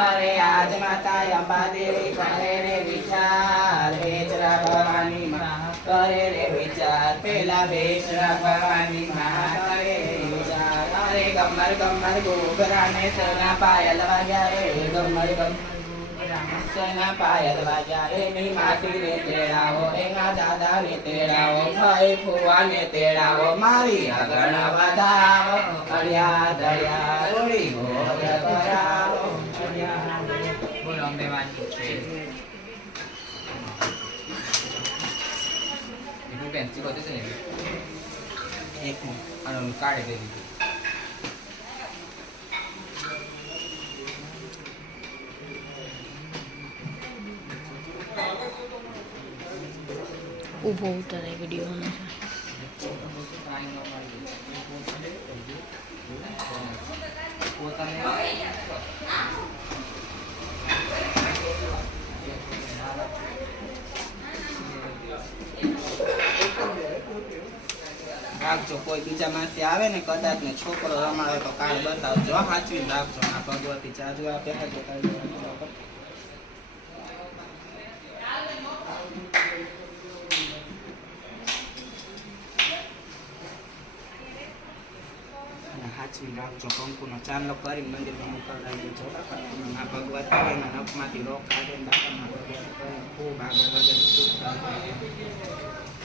अरे आज माता अंबा देवी करे रे विचार बेचरा भवानी माँ करे रे विचार पेला बेचरा भवानी माँ करे रे विचार अरे गम्मर गम्मर गोबरा ने सोना पायल वाग्या रे गम्मर गम्मर सोना पायल वाग्या रे ની માસી ને તેડાવો એના દાદા ને તેડાવો ભાઈ ફુવા ને તેડાવો મારી આગળ વધાવો અડિયા દળિયા રોડી ગોદ ભરાવો બોલો અંબેવાની છે એનું પેન્સિલ હોતે છે ને એક આનો કાઢી દે દીધું ઊભો ઉતારે વિડીયો હંમેશા રાખજો કોઈ બીજા માસી આવે ને કદાચ ને છોકરો રમાડે તો કાળ બતાવજો સાચવી રાખજો આ ભગવતી જાજુ આપે હાજર સાચવી રાખજો કંકુનો ચાંદલો કરી મંદિરમાં મોકલાવી દેજો આ ભગવતી એના નખમાંથી રોગ કાઢે દાદામાં ખૂબ આગળ વગર સુખ